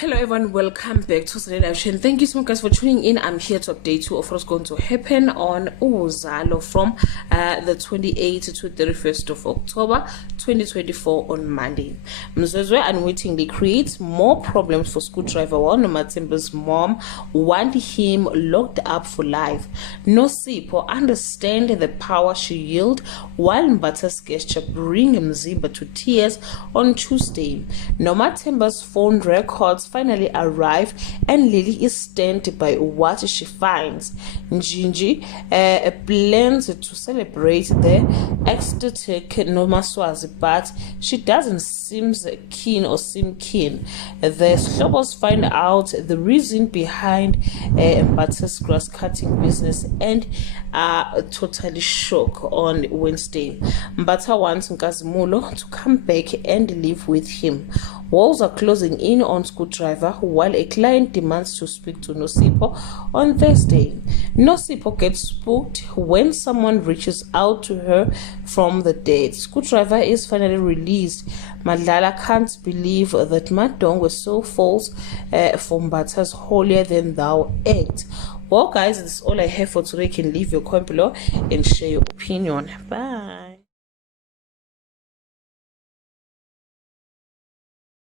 Hello everyone, welcome back to Uzalo Live Show. Thank you so much guys for tuning in. I'm here to update you of what's going to happen on Uzalo from the 28th to 31st of October 2024 on Monday. Mzwezwe unwittingly creates more problems for school driver while Nomathemba's mom want him locked up for life. Nosipho understand the power she yield while Mbatha's gesture bring Mzimba to tears on Tuesday. Nomathemba's phone records finally arrive and Lily is stunned by what she finds. Njinji plans to celebrate the ecstatic Nomaswazi, but she doesn't seem keen. The Slobos find out the reason behind Mbatha's grass cutting business and are totally shocked on Wednesday. Mbatha wants Nkazimulo to come back and live with him. Walls are closing in on school driver while a client demands to speak to Nosipho on Thursday. Nosipho gets spooked when someone reaches out to her from the dead. School driver is finally released. Madlala can't believe that Madong was so false from Mbatha's holier than thou act. Well guys, that's all I have for today. You can leave your comment below and share your opinion. Bye.